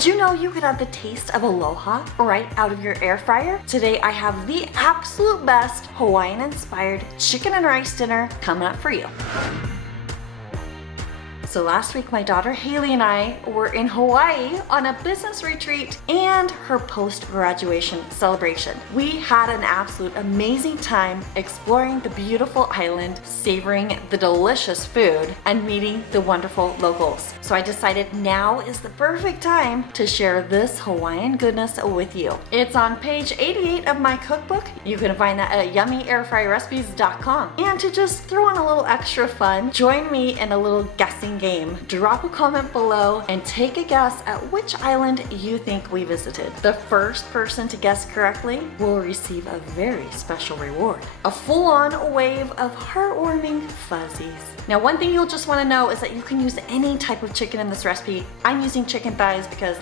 Did you know you could have the taste of aloha right out of your air fryer? Today I have the absolute best Hawaiian inspired chicken and rice dinner coming up for you. So last week, my daughter Haley and I were in Hawaii on a business retreat and her post-graduation celebration. We had an absolute amazing time exploring the beautiful island, savoring the delicious food, and meeting the wonderful locals. So I decided now is the perfect time to share this Hawaiian goodness with you. It's on page 88 of my cookbook. You can find that at yummyairfryrecipes.com. And to just throw in a little extra fun, join me in a little guessing game. Drop a comment below and take a guess at which island you think we visited. The first person to guess correctly will receive a very special reward. A full-on wave of heartwarming fuzzies. Now, one thing you'll just want to know is that you can use any type of chicken in this recipe. I'm using chicken thighs because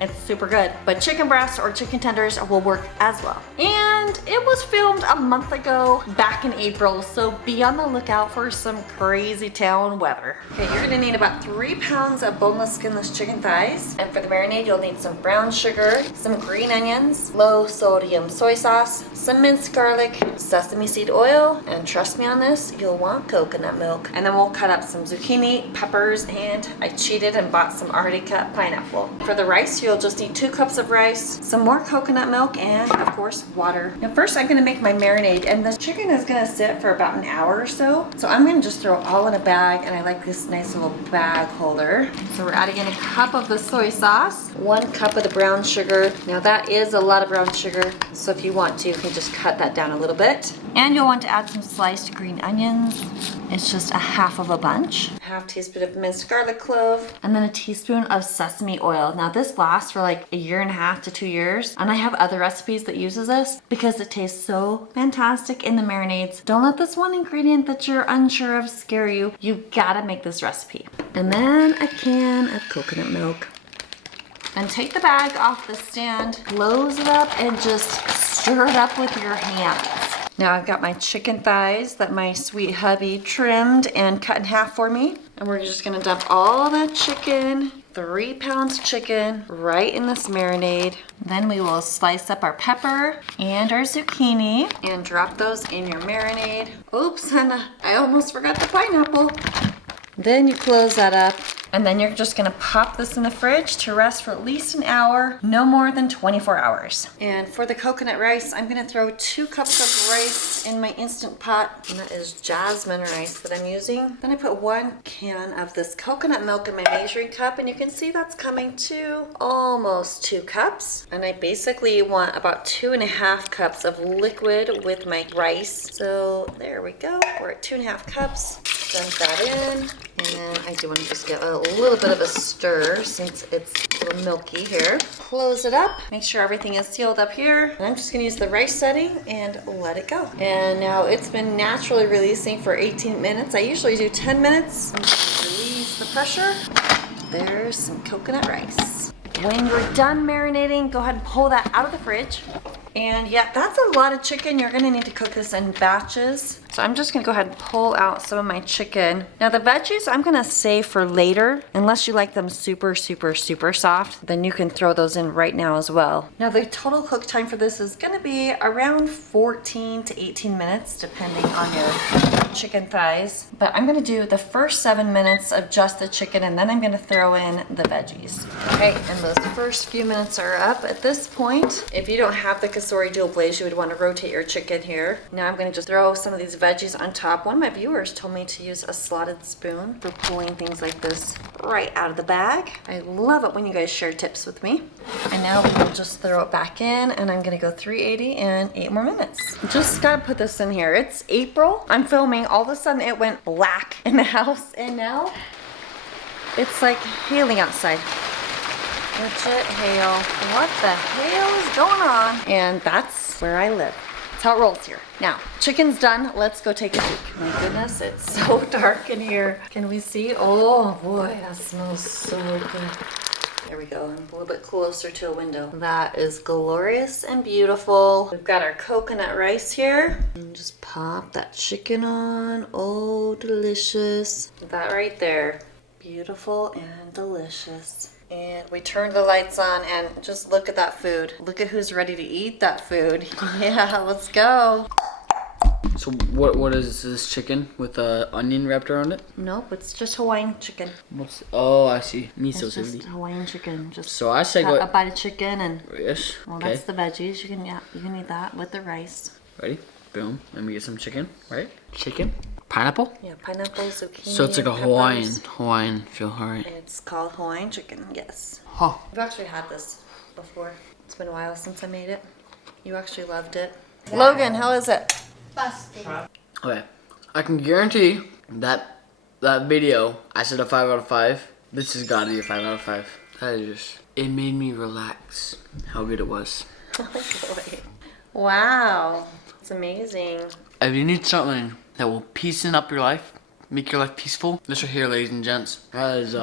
it's super good, but chicken breasts or chicken tenders will work as well. And it was filmed a month ago, back in April, so be on the lookout for some crazy town weather. Okay, you're gonna need about 3 pounds of boneless, skinless chicken thighs. And for the marinade, you'll need some brown sugar, some green onions, low sodium soy sauce, some minced garlic, sesame seed oil, and trust me on this, you'll want coconut milk. And then we'll cut up some zucchini, peppers, and I cheated and bought some already cut pineapple. For the rice, you'll just need 2 cups of rice, some more coconut milk, and of course water. Now first I'm gonna make my marinade, and the chicken is gonna sit for about an hour or so. So I'm gonna just throw it all in a bag, and I like this nice little bag holder. So we're adding in a cup of the soy sauce, 1 cup of the brown sugar. Now that is a lot of brown sugar, so if you want to, you can just cut that down a little bit. And you'll want to add some sliced green onions. It's just a half of a bunch. Half teaspoon of minced garlic clove, and then a teaspoon of sesame oil. Now this lasts for like 1.5 to 2 years, and I have other recipes that uses this because it tastes so fantastic in the marinades. Don't let this one ingredient that you're unsure of scare you. You gotta make this recipe. And then a can of coconut milk. And take the bag off the stand, close it up, and just stir it up with your hands. Now I've got my chicken thighs that my sweet hubby trimmed and cut in half for me. And we're just gonna dump all that chicken, 3 pounds chicken, right in this marinade. Then we will slice up our pepper and our zucchini and drop those in your marinade. Oops, and I almost forgot the pineapple. Then you close that up, and then you're just gonna pop this in the fridge to rest for at least an hour, no more than 24 hours. And for the coconut rice, I'm gonna throw 2 cups of rice in my Instant Pot, and that is Jasmine rice that I'm using. Then I put 1 can of this coconut milk in my measuring cup, and you can see that's coming to almost 2 cups. And I basically want about 2.5 cups of liquid with my rice. So there we go, we're at 2.5 cups. Dump that in, and then I do want to just get a little bit of a stir since it's a little milky here. Close it up, make sure everything is sealed up here, and I'm just going to use the rice setting and let it go. And now it's been naturally releasing for 18 minutes. I usually do 10 minutes. Release the pressure. There's some coconut rice. When you're done marinating, go ahead and pull that out of the fridge. And yeah, that's a lot of chicken. You're gonna need to cook this in batches. So I'm just gonna go ahead and pull out some of my chicken. Now the veggies I'm gonna save for later. Unless you like them super, super, super soft, then you can throw those in right now as well. Now the total cook time for this is gonna be around 14 to 18 minutes, depending on your chicken thighs. But I'm gonna do the first 7 minutes of just the chicken, and then I'm gonna throw in the veggies. Okay, and those first few minutes are up. At this point, if you don't have the Kosher dual blaze, you would want to rotate your chicken here. Now I'm going to just throw some of these veggies on top. One of my viewers told me to use a slotted spoon for pulling things like this right out of the bag. I love it when you guys share tips with me. And now we will just throw it back in, and I'm going to go 380 and 8 more minutes. Just got to put this in here. It's April. I'm filming. All of a sudden it went black in the house, and now it's like hailing outside. Legit hail. What the hell is going on? And that's where I live. That's how it rolls here. Now, chicken's done. Let's go take a peek. My goodness, it's so dark in here. Can we see? Oh boy, that smells so good. There we go. I'm a little bit closer to a window. That is glorious and beautiful. We've got our coconut rice here. And just pop that chicken on. Oh, delicious. That right there. Beautiful and delicious. And we turned the lights on and just look at that food. Look at who's ready to eat that food. Yeah, let's go. So what is this chicken with onion wrapped around it? Nope, it's just Hawaiian chicken. Oh, I see. Miso It's just seaweed. Hawaiian chicken. Just So I say a bite of chicken and yes. well, Okay. that's the veggies. You can eat that with the rice. Ready? Boom. Let me get some chicken. Right? Chicken. Pineapple. Yeah, pineapple, zucchini. So it's like a peppers. Hawaiian feel. All right. It's called Hawaiian chicken. Yes. Huh. I've actually had this before. It's been a while since I made it. You actually loved it. Yeah. Logan, how is it? Busted. Okay. I can guarantee that video I said a 5 out of 5. This has got to be a 5 out of 5. That is just. It made me relax. How good it was. Oh boy. Wow. It's amazing. If you need something that will peacen up your life, make your life peaceful, this right here, ladies and gents, that is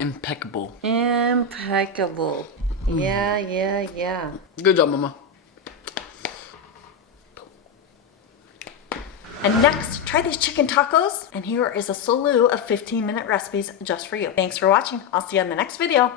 impeccable. Impeccable. Yeah. Good job, Mama. And next, try these chicken tacos. And here is a slew of 15-minute recipes just for you. Thanks for watching. I'll see you on the next video.